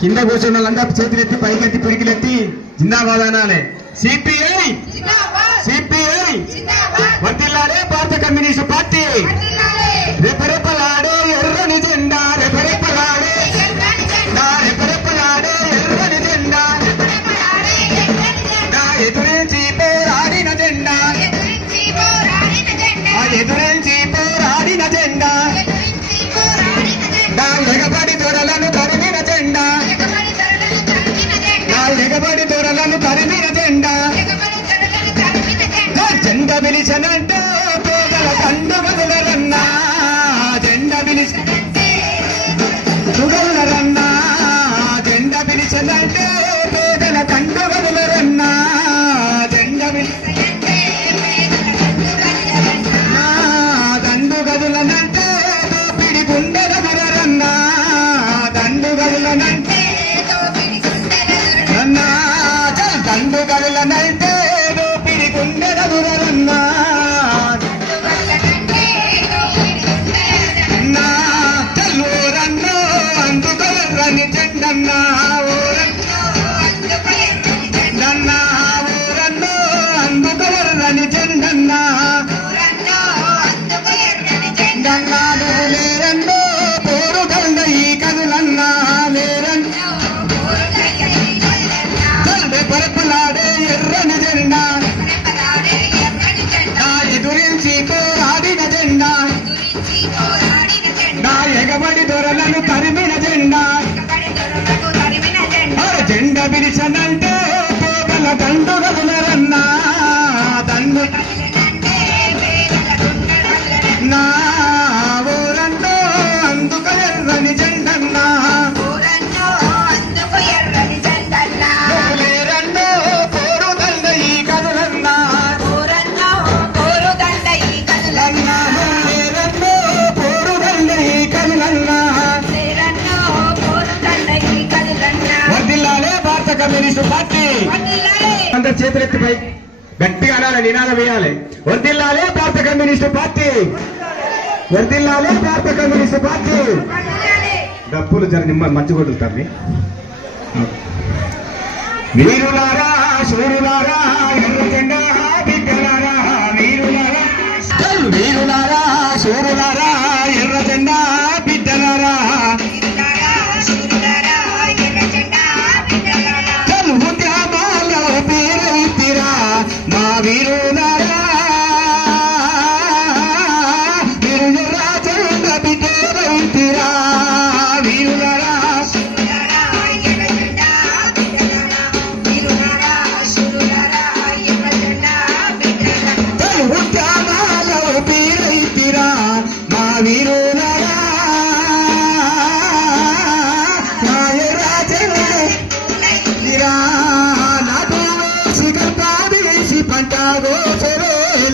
కింద కూర్చున్న వాళ్ళందరూ చేతులెత్తి పైకెత్తి పిడికిలెత్తి జిందాబాద్ అనాలి సిపిఐ సిపిఐ జిందాబాద్. వర్తిల్లాలే భారత కమ్యూనిస్ట్ పార్టీ. రెపరెపలాడే ఎర్రని జెండా రెపరెపలాడే. నా ఎర్రని జెండా. నా ఎదురించి పోరాడిన జెండా. ఆ ఎదురించి పోరాడిన జెండా. ఎదిరించి పోరాడిన జెండా, నా ఎగబడి దొరలను జెండ పిలిచనంటే పేదల కండు వదలరన్నా జెండ పిలిచనంటే వదలరన్నా జెండ పిలిచనంటే పేదల కండు వదలరన్నా జెండ పిలిచనంటే దండు గదులనంటే దోపిడి గుండెలరన్నా దండు గదులనంటే అన్నా దండు గదులనంటే దోపిడి గుండెలరన్నా దండంటే పేదల దండు గదులరన్నా దండు కమ్యూనిస్టు పార్టీ. వదిలాలే. అందరు చేతులెత్తి పై గట్టిగా అనాలి నినాదం వేయాలి. వర్దిల్లాలే భారత కమ్యూనిస్టు పార్టీ. వర్దిల్లాలే భారత కమ్యూనిస్టు పార్టీ. డబ్బులు జర నిమ్మ మంచి కొడుతుంది వీరులారా వీరులారా చల్ மாவீரோ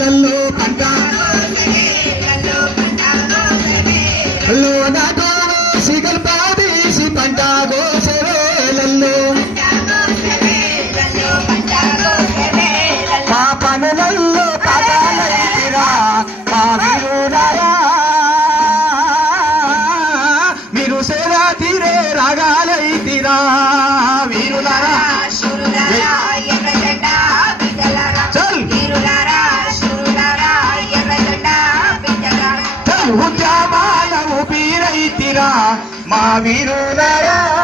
కళ్ళల్లో పంట కోసవేళ్ళలో పంట కోసవే, అల్లో పంట గోసరేలల్లో మా మా మీరు సేవా తీరే రాగా బిడ్డలారా, ఉద్యమాల మా వీరులరా.